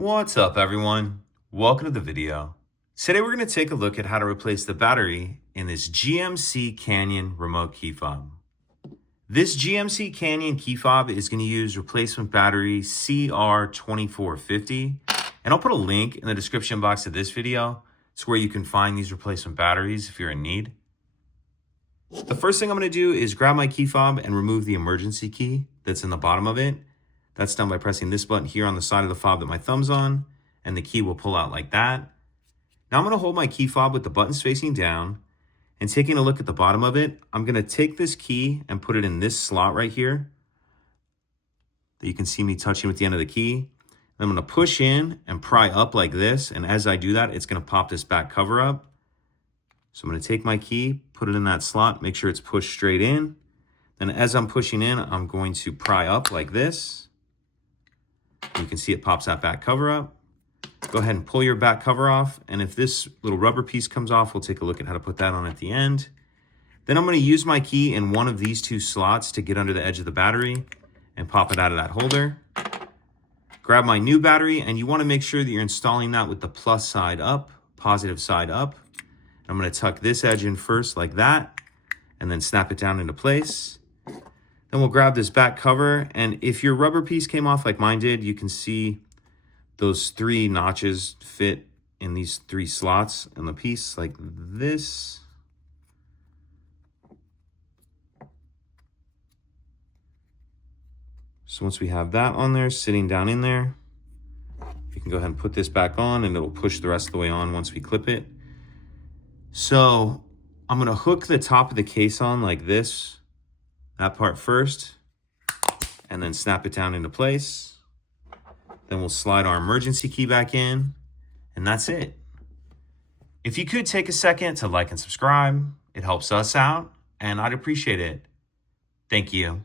What's up, everyone? Welcome to the video. Today we're going to take a look at how to replace the battery in this GMC Canyon remote key fob. This GMC Canyon key fob is going to use replacement battery CR2450, and I'll put a link in the description box of this video. It's where you can find these replacement batteries if you're in need. The first thing I'm going to do is grab my key fob and remove the emergency key that's in the bottom of it. That's done by pressing this button here on the side of the fob that my thumb's on, and the key will pull out like that. Now I'm going to hold my key fob with the buttons facing down, and taking a look at the bottom of it, I'm going to take this key and put it in this slot right here that you can see me touching with the end of the key. I'm going to push in and pry up like this, and as I do that, it's going to pop this back cover up. So I'm going to take my key, put it in that slot, make sure it's pushed straight in. Then as I'm pushing in, I'm going to pry up like this. You can see it pops that back cover up. Go ahead and pull your back cover off. And if this little rubber piece comes off, we'll take a look at how to put that on at the end. Then I'm going to use my key in one of these two slots to get under the edge of the battery and pop it out of that holder. Grab my new battery, and you want to make sure that you're installing that with the plus side up, positive side up. I'm going to tuck this edge in first like that, and then snap it down into place. Then we'll grab this back cover, and if your rubber piece came off like mine did, you can see those three notches fit in these three slots in the piece like this. So once we have that on there, sitting down in there, you can go ahead and put this back on, and it'll push the rest of the way on once we clip it. So I'm going to hook the top of the case on like this, that part first, and then snap it down into place. Then we'll slide our emergency key back in, and that's it. If you could take a second to like and subscribe, it helps us out, and I'd appreciate it. Thank you.